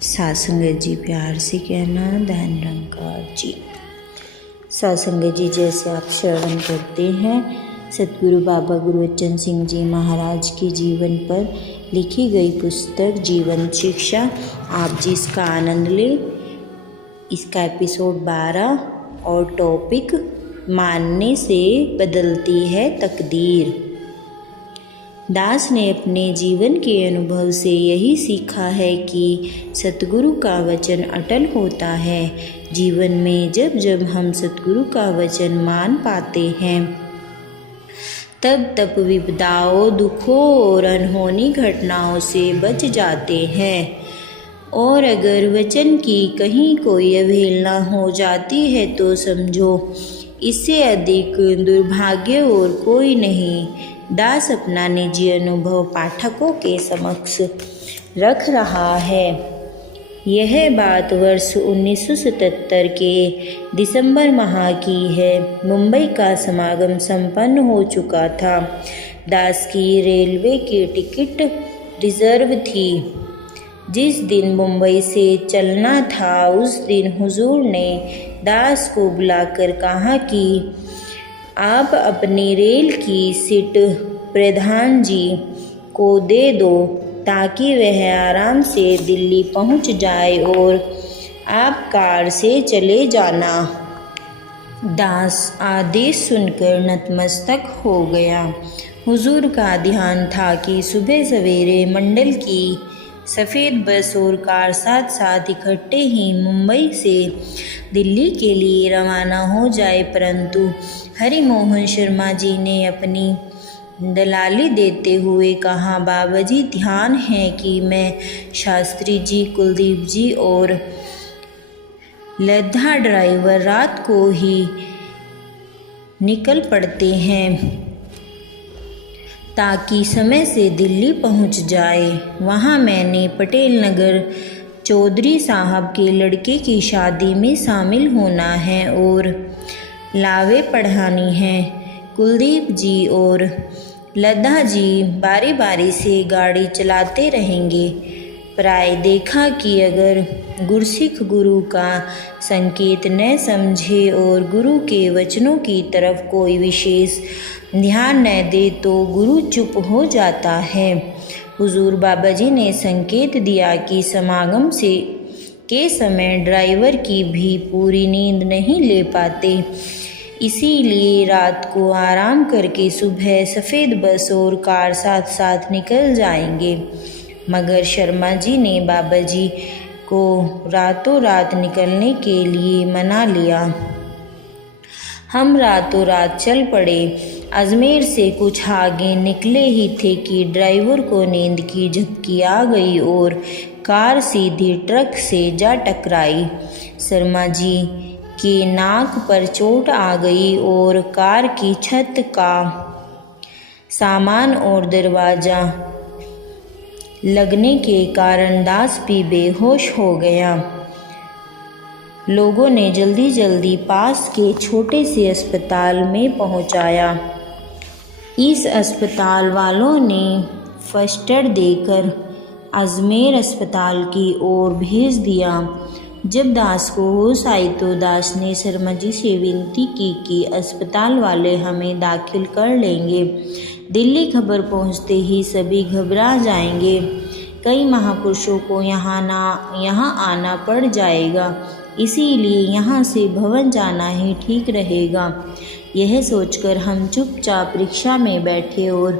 साध संगत जी प्यार से कहना, धन निरंकार जी। साध संगत जी, जैसे आप श्रवण करते हैं सतगुरु बाबा गुरबचन सिंह जी महाराज के जीवन पर लिखी गई पुस्तक जीवन शिक्षा, आप जी इसका आनंद लें। इसका एपिसोड 12 और टॉपिक मानने से बदलती है तकदीर। दास ने अपने जीवन के अनुभव से यही सीखा है कि सतगुरु का वचन अटल होता है। जीवन में जब जब हम सतगुरु का वचन मान पाते हैं तब तब विपदाओं, दुखों और अनहोनी घटनाओं से बच जाते हैं। और अगर वचन की कहीं कोई अवहेलना हो जाती है तो समझो इससे अधिक दुर्भाग्य और कोई नहीं। दास अपना निजी अनुभव पाठकों के समक्ष रख रहा है। यह बात वर्ष 1977 के दिसंबर माह की है। मुंबई का समागम संपन्न हो चुका था। दास की रेलवे की टिकट रिजर्व थी। जिस दिन मुंबई से चलना था उस दिन हुजूर ने दास को बुलाकर कहा कि आप अपनी रेल की सीट प्रधान जी को दे दो ताकि वह आराम से दिल्ली पहुंच जाए और आप कार से चले जाना। दास आदेश सुनकर नतमस्तक हो गया। हुजूर का ध्यान था कि सुबह सवेरे मंडल की सफ़ेद बस और कार साथ साथ इकट्ठे ही मुंबई से दिल्ली के लिए रवाना हो जाए, परंतु हरि मोहन शर्मा जी ने अपनी दलाली देते हुए कहा, बाबा जी ध्यान है कि मैं शास्त्री जी, कुलदीप जी और लद्दा ड्राइवर रात को ही निकल पड़ते हैं ताकि समय से दिल्ली पहुंच जाए। वहां मैंने पटेल नगर चौधरी साहब के लड़के की शादी में शामिल होना है और लावे पढ़ानी है। कुलदीप जी और लद्दा जी बारी बारी से गाड़ी चलाते रहेंगे। प्राय देखा कि अगर गुरसिख गुरु का संकेत न समझे और गुरु के वचनों की तरफ कोई विशेष ध्यान न दे तो गुरु चुप हो जाता है। हुजूर बाबा जी ने संकेत दिया कि समागम से के समय ड्राइवर की भी पूरी नींद नहीं ले पाते, इसीलिए रात को आराम करके सुबह सफ़ेद बस और कार साथ साथ निकल जाएंगे। मगर शर्मा जी ने बाबा जी को रातों रात निकलने के लिए मना लिया। हम रातों रात चल पड़े। अजमेर से कुछ आगे निकले ही थे कि ड्राइवर को नींद की झपकी आ गई और कार सीधी ट्रक से जा टकराई। शर्मा जी के नाक पर चोट आ गई और कार की छत का सामान और दरवाज़ा लगने के कारण दास भी बेहोश हो गया। लोगों ने जल्दी जल्दी पास के छोटे से अस्पताल में पहुंचाया। इस अस्पताल वालों ने फर्स्ट एड देकर अजमेर अस्पताल की ओर भेज दिया। जब दास को होश आई तो दास ने शर्मा जी से विनती की कि अस्पताल वाले हमें दाखिल कर लेंगे। दिल्ली खबर पहुंचते ही सभी घबरा जाएंगे। कई महापुरुषों को यहाँ आना पड़ जाएगा, इसीलिए यहाँ से भवन जाना ही ठीक रहेगा। यह सोचकर हम चुपचाप रिक्शा में बैठे और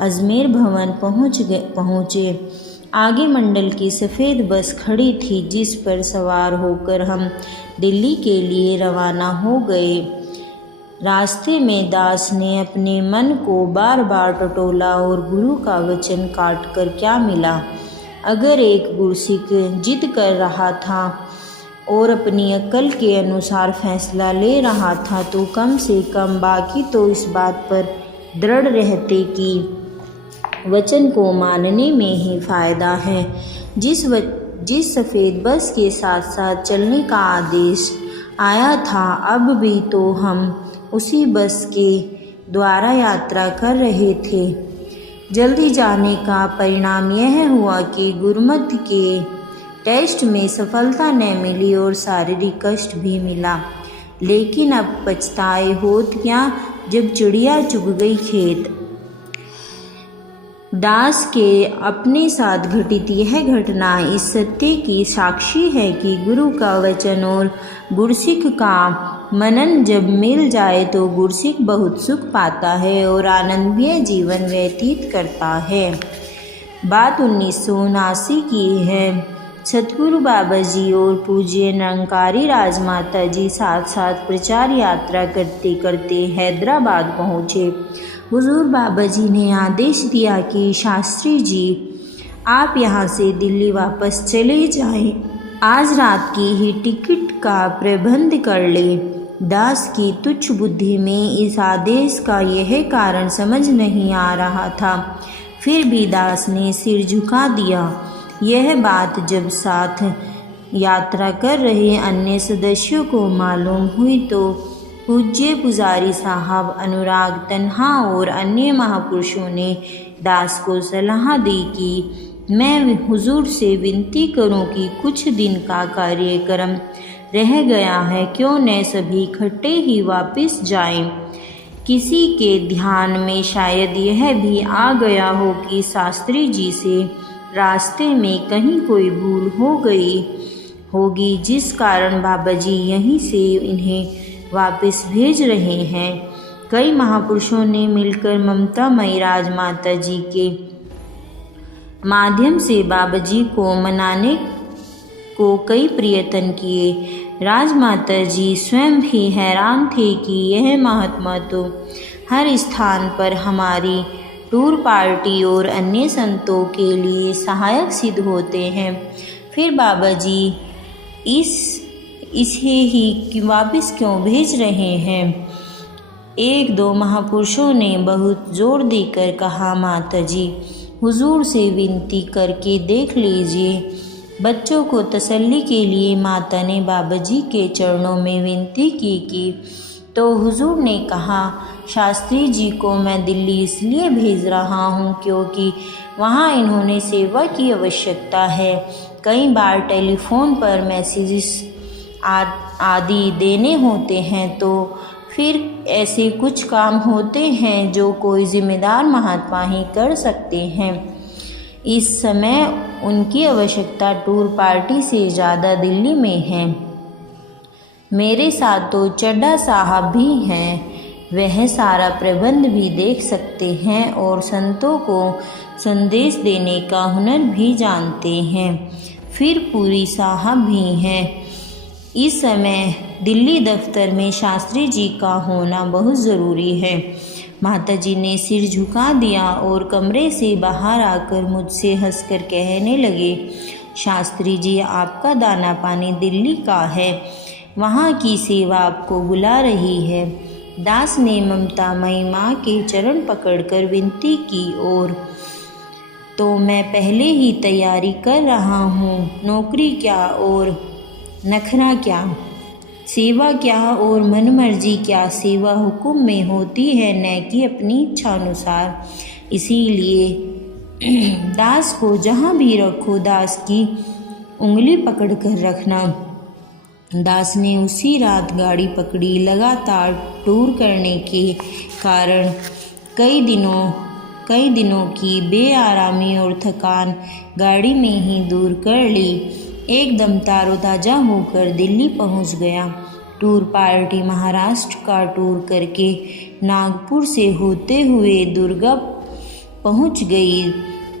अजमेर भवन पहुँचे। आगे मंडल की सफ़ेद बस खड़ी थी जिस पर सवार होकर हम दिल्ली के लिए रवाना हो गए। रास्ते में दास ने अपने मन को बार बार टटोला और गुरु का वचन काट कर क्या मिला। अगर एक गुरसिख जिद कर रहा था और अपनी अक्ल के अनुसार फैसला ले रहा था तो कम से कम बाकी तो इस बात पर दृढ़ रहते कि वचन को मानने में ही फ़ायदा है। जिस सफ़ेद बस के साथ साथ चलने का आदेश आया था अब भी तो हम उसी बस के द्वारा यात्रा कर रहे थे। जल्दी जाने का परिणाम यह हुआ कि गुरमत के टेस्ट में सफलता न मिली और शारीरिक कष्ट भी मिला, लेकिन अब पछताए होत क्या जब चिड़िया चुग गई खेत। दास के अपने साथ घटित यह घटना इस सत्य की साक्षी है कि गुरु का वचन और गुरसिक का मनन जब मिल जाए तो गुरसिक बहुत सुख पाता है और आनंदमय जीवन व्यतीत करता है। बात 1979 की है। सतगुरु बाबा जी और पूज्य निरंकारी राजमाता जी साथ साथ प्रचार यात्रा करते करते हैदराबाद पहुँचे। हुजूर बाबा जी ने आदेश दिया कि शास्त्री जी आप यहाँ से दिल्ली वापस चले जाएं, आज रात की ही टिकट का प्रबंध कर ले। दास की तुच्छ बुद्धि में इस आदेश का यह कारण समझ नहीं आ रहा था, फिर भी दास ने सिर झुका दिया। यह बात जब साथ यात्रा कर रहे अन्य सदस्यों को मालूम हुई तो पूज्य पुजारी साहब, अनुराग तन्हा और अन्य महापुरुषों ने दास को सलाह दी कि मैं हुजूर से विनती करूं कि कुछ दिन का कार्यक्रम रह गया है, क्यों न सभी इकट्ठे ही वापस जाएं। किसी के ध्यान में शायद यह भी आ गया हो कि शास्त्री जी से रास्ते में कहीं कोई भूल हो गई होगी, जिस कारण बाबा जी यहीं से इन्हें वापस भेज रहे हैं। कई महापुरुषों ने मिलकर ममता मई राजमाता जी के माध्यम से बाबा जी को मनाने को कई प्रयत्न किए। राजमाता जी स्वयं भी हैरान थे कि यह महात्मा तो हर स्थान पर हमारी टूर पार्टी और अन्य संतों के लिए सहायक सिद्ध होते हैं, फिर बाबा जी इसे ही वापस क्यों भेज रहे हैं। एक दो महापुरुषों ने बहुत जोर देकर कहा, माता जी हुजूर से विनती करके देख लीजिए। बच्चों को तसल्ली के लिए माता ने बाबा जी के चरणों में विनती की तो हुजूर ने कहा, शास्त्री जी को मैं दिल्ली इसलिए भेज रहा हूँ क्योंकि वहाँ इन्होंने सेवा की आवश्यकता है। कई बार टेलीफोन पर मैसेजेस आदि देने होते हैं, तो फिर ऐसे कुछ काम होते हैं जो कोई जिम्मेदार महात्मा ही कर सकते हैं। इस समय उनकी आवश्यकता टूर पार्टी से ज़्यादा दिल्ली में है। मेरे साथ तो चड्ढा साहब भी हैं, वह सारा प्रबंध भी देख सकते हैं और संतों को संदेश देने का हुनर भी जानते हैं। फिर पूरी साहब भी हैं। इस समय दिल्ली दफ्तर में शास्त्री जी का होना बहुत ज़रूरी है। माता जी ने सिर झुका दिया और कमरे से बाहर आकर मुझसे हंसकर कहने लगे, शास्त्री जी आपका दाना पानी दिल्ली का है, वहाँ की सेवा आपको बुला रही है। दास ने ममतामयी माँ के चरण पकड़कर विनती की और तो मैं पहले ही तैयारी कर रहा हूँ। नौकरी क्या और नखरा क्या, सेवा क्या और मनमर्जी क्या, सेवा हुक्म में होती है न कि अपनी इच्छा अनुसार। इसीलिए दास को जहाँ भी रखो दास की उंगली पकड़ कर रखना। दास ने उसी रात गाड़ी पकड़ी। लगातार टूर करने के कारण कई दिनों की बेआरामी और थकान गाड़ी में ही दूर कर ली। एकदम तारोताजा होकर दिल्ली पहुंच गया। टूर पार्टी महाराष्ट्र का टूर करके नागपुर से होते हुए दुर्ग पहुंच गई।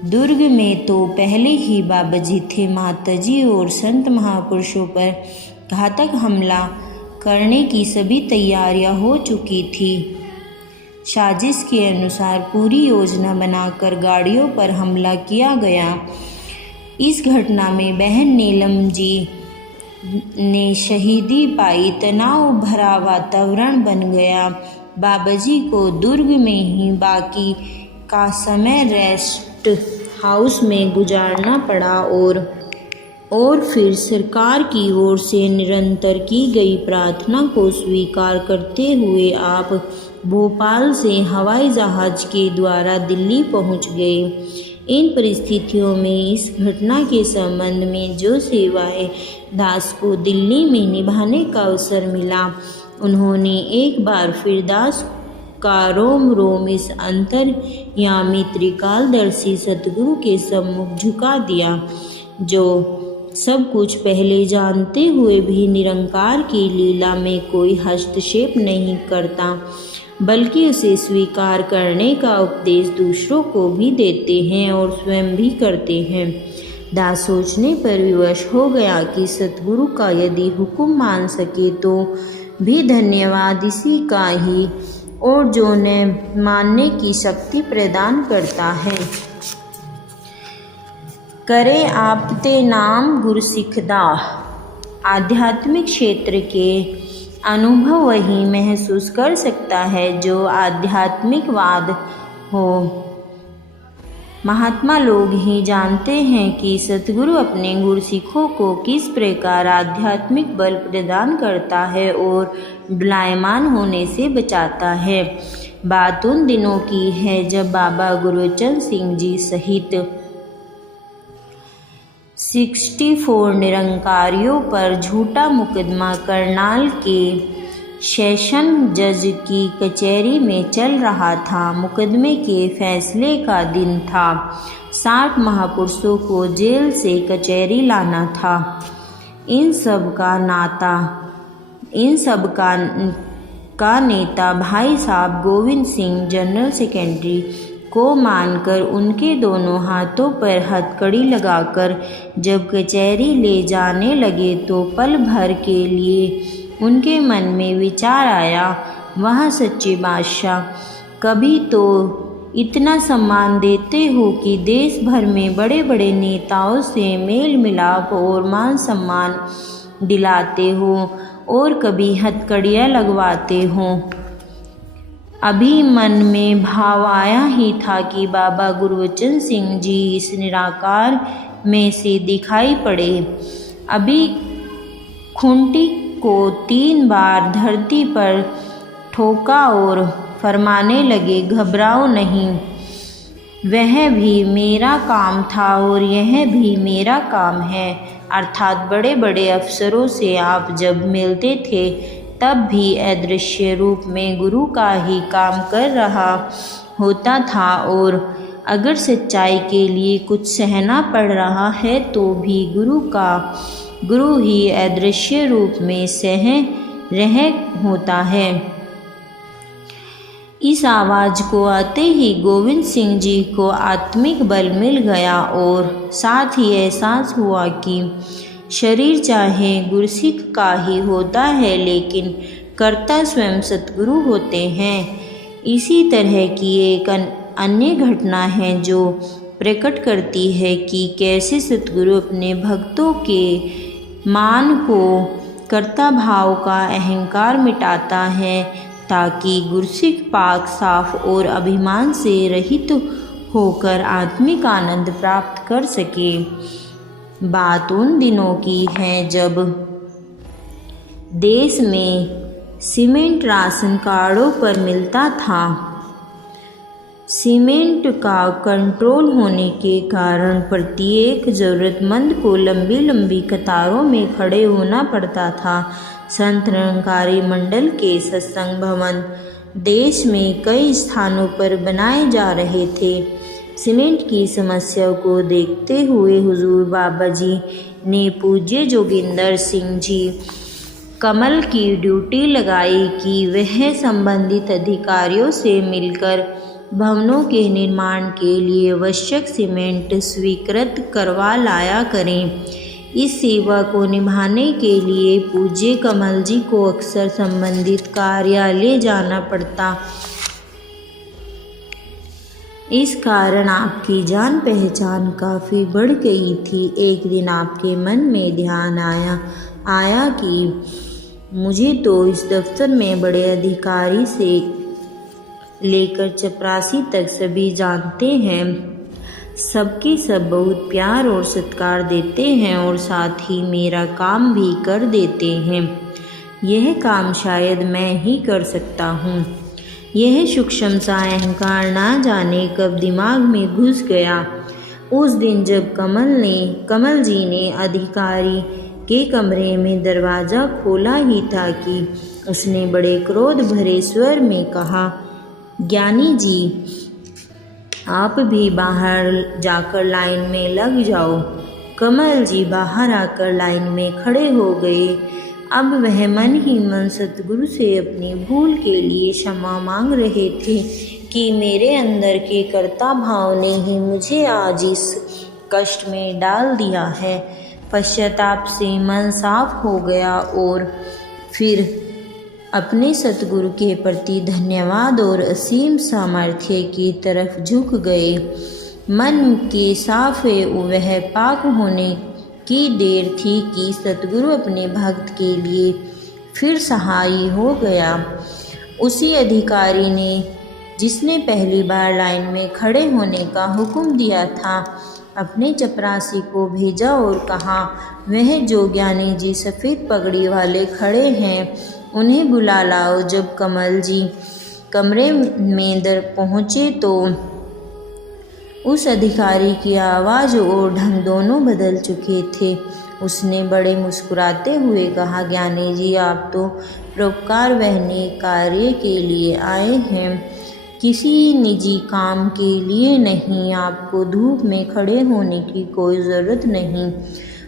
दुर्ग में तो पहले ही बाबा जी थे। माता जी और संत महापुरुषों पर घातक हमला करने की सभी तैयारियां हो चुकी थी। साजिश के अनुसार पूरी योजना बनाकर गाड़ियों पर हमला किया गया। इस घटना में बहन नीलम जी ने शहीदी पाई। तनाव भरा वातावरण बन गया। बाबा जी को दुर्ग में ही बाकी का समय रेस्ट हाउस में गुजारना पड़ा और फिर सरकार की ओर से निरंतर की गई प्रार्थना को स्वीकार करते हुए आप भोपाल से हवाई जहाज के द्वारा दिल्ली पहुंच गए। इन परिस्थितियों में इस घटना के संबंध में जो सेवाएं दास को दिल्ली में निभाने का अवसर मिला, उन्होंने एक बार फिर दास का रोम रोम इस अंतर्यामी त्रिकालदर्शी सतगुरु के सम्मुख झुका दिया, जो सब कुछ पहले जानते हुए भी निरंकार की लीला में कोई हस्तक्षेप नहीं करता, बल्कि उसे स्वीकार करने का उपदेश दूसरों को भी देते हैं और स्वयं भी करते हैं। दास सोचने पर विवश हो गया कि सतगुरु का यदि हुक्म मान सके तो भी धन्यवाद इसी का ही, और जो न मानने की शक्ति प्रदान करता है। करे आप ते नाम गुरसिखदा। आध्यात्मिक क्षेत्र के अनुभव वही महसूस कर सकता है जो आध्यात्मिकवाद हो। महात्मा लोग ही जानते हैं कि सतगुरु अपने गुरसिखों को किस प्रकार आध्यात्मिक बल प्रदान करता है और डुलायमान होने से बचाता है। बात उन दिनों की है जब बाबा गुरबचन सिंह जी सहित 64 निरंकारियों पर झूठा मुकदमा करनाल के सेशन जज की कचहरी में चल रहा था। मुकदमे के फैसले का दिन था। 60 महापुरुषों को जेल से कचहरी लाना था। इन सब का नेता भाई साहब गोविंद सिंह जनरल सेक्रेटरी को मानकर उनके दोनों हाथों पर हथकड़ी लगाकर जब कचहरी ले जाने लगे तो पल भर के लिए उनके मन में विचार आया, वह सच्चे बादशाह कभी तो इतना सम्मान देते हो कि देश भर में बड़े बड़े नेताओं से मेल मिलाप और मान सम्मान दिलाते हो और कभी हथकड़ियाँ लगवाते हो। अभी मन में भाव आया ही था कि बाबा गुरबचन सिंह जी इस निराकार में से दिखाई पड़े। अभी खूंटी को 3 बार धरती पर ठोका और फरमाने लगे, घबराओ नहीं, वह भी मेरा काम था और यह भी मेरा काम है। अर्थात बड़े बड़े अफसरों से आप जब मिलते थे तब भी अदृश्य रूप में गुरु का ही काम कर रहा होता था, और अगर सच्चाई के लिए कुछ सहना पड़ रहा है तो भी गुरु ही अदृश्य रूप में सह रह होता है। इस आवाज़ को आते ही गोविंद सिंह जी को आत्मिक बल मिल गया और साथ ही एहसास हुआ कि शरीर चाहे गुरसिख का ही होता है, लेकिन कर्ता स्वयं सतगुरु होते हैं। इसी तरह की एक अन्य घटना है जो प्रकट करती है कि कैसे सतगुरु अपने भक्तों के मान को कर्ता भाव का अहंकार मिटाता है, ताकि गुरसिख पाक साफ और अभिमान से रहित होकर आत्मिक आनंद प्राप्त कर सके। बात उन दिनों की है जब देश में सीमेंट राशन कार्डों पर मिलता था। सीमेंट का कंट्रोल होने के कारण प्रत्येक ज़रूरतमंद को लंबी लंबी कतारों में खड़े होना पड़ता था। संत निरंकारी मंडल के सत्संग भवन देश में कई स्थानों पर बनाए जा रहे थे। सीमेंट की समस्या को देखते हुए हुजूर बाबा जी ने पूज्य जोगिंदर सिंह जी कमल की ड्यूटी लगाई कि वह संबंधित अधिकारियों से मिलकर भवनों के निर्माण के लिए आवश्यक सीमेंट स्वीकृत करवा लाया करें। इस सेवा को निभाने के लिए पूज्य कमल जी को अक्सर संबंधित कार्यालय जाना पड़ता। इस कारण आपकी जान पहचान काफ़ी बढ़ गई थी। एक दिन आपके मन में ध्यान आया कि मुझे तो इस दफ्तर में बड़े अधिकारी से लेकर चपरासी तक सभी जानते हैं। सबके सब बहुत प्यार और सत्कार देते हैं और साथ ही मेरा काम भी कर देते हैं। यह काम शायद मैं ही कर सकता हूँ। यह सूक्ष्म सा अहंकार ना जाने कब दिमाग में घुस गया। उस दिन जब कमल जी ने अधिकारी के कमरे में दरवाज़ा खोला ही था कि उसने बड़े क्रोध भरे स्वर में कहा, ज्ञानी जी, आप भी बाहर जाकर लाइन में लग जाओ। कमल जी बाहर आकर लाइन में खड़े हो गए। अब वह मन ही मन सतगुरु से अपनी भूल के लिए क्षमा मांग रहे थे कि मेरे अंदर के कर्ता भाव ने ही मुझे आज इस कष्ट में डाल दिया है। पश्चाताप से मन साफ हो गया और फिर अपने सतगुरु के प्रति धन्यवाद और असीम सामर्थ्य की तरफ झुक गए। मन के साफे वह पाक होने की देर थी कि सतगुरु अपने भक्त के लिए फिर सहाय हो गया। उसी अधिकारी ने जिसने पहली बार लाइन में खड़े होने का हुक्म दिया था, अपने चपरासी को भेजा और कहा, वह जो ज्ञानी जी सफ़ेद पगड़ी वाले खड़े हैं उन्हें बुला लाओ। जब कमल जी कमरे में पहुँचे तो उस अधिकारी की आवाज़ और ढंग दोनों बदल चुके थे। उसने बड़े मुस्कुराते हुए कहा, ज्ञानी जी, आप तो परोपकार वहने कार्य के लिए आए हैं, किसी निजी काम के लिए नहीं। आपको धूप में खड़े होने की कोई ज़रूरत नहीं।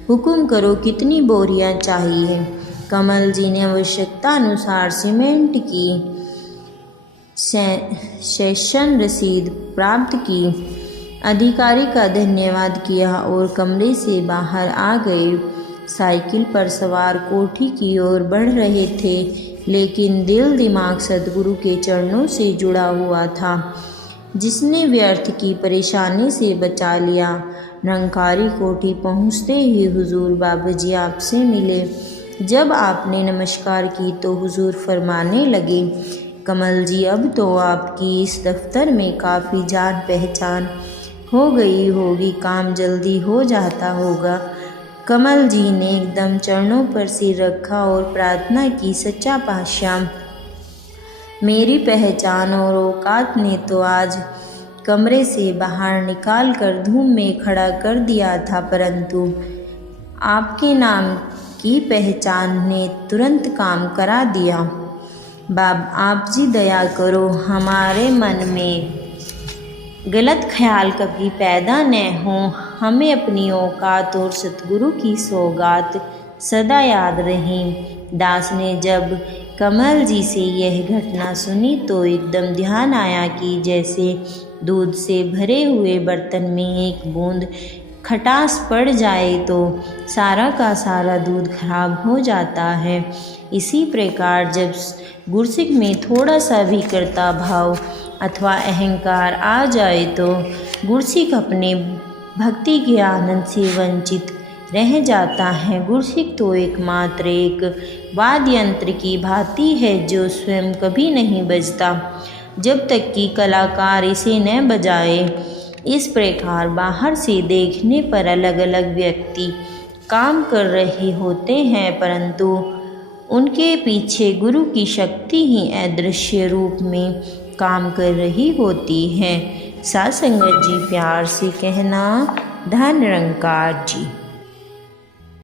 हुक्म करो, कितनी बोरियां चाहिए। कमल जी ने आवश्यकता अनुसार सीमेंट की सेशन रसीद प्राप्त की। अधिकारी का धन्यवाद किया और कमरे से बाहर आ गए। साइकिल पर सवार कोठी की ओर बढ़ रहे थे, लेकिन दिल दिमाग सतगुरु के चरणों से जुड़ा हुआ था, जिसने व्यर्थ की परेशानी से बचा लिया। निरंकारी कोठी पहुँचते ही हुजूर बाबा जी आपसे मिले। जब आपने नमस्कार की तो हुजूर फरमाने लगे, कमल जी, अब तो आपकी इस दफ्तर में काफ़ी जान पहचान हो गई होगी, काम जल्दी हो जाता होगा। कमल जी ने एकदम चरणों पर सिर रखा और प्रार्थना की, सच्चा पातशाह, मेरी पहचान और औकात ने तो आज कमरे से बाहर निकाल कर धूम में खड़ा कर दिया था, परंतु आपके नाम की पहचान ने तुरंत काम करा दिया। आप जी दया करो, हमारे मन में गलत ख्याल कभी पैदा न हो। हमें अपनी औकात और सतगुरु की सौगात सदा याद रहें। दास ने जब कमल जी से यह घटना सुनी तो एकदम ध्यान आया कि जैसे दूध से भरे हुए बर्तन में एक बूंद खटास पड़ जाए तो सारा का सारा दूध खराब हो जाता है। इसी प्रकार जब गुरसिक में थोड़ा सा भी कर्ता भाव अथवा अहंकार आ जाए तो गुरसिक अपने भक्ति के आनंद से वंचित रह जाता है। गुरसिक तो एकमात्र एक वाद्य यंत्र की भांति है जो स्वयं कभी नहीं बजता जब तक कि कलाकार इसे न बजाए। इस प्रकार बाहर से देखने पर अलग अलग व्यक्ति काम कर रहे होते हैं, परंतु उनके पीछे गुरु की शक्ति ही अदृश्य रूप में काम कर रही होती है। साथ संगत जी, प्यार से कहना, धन निरंकार जी।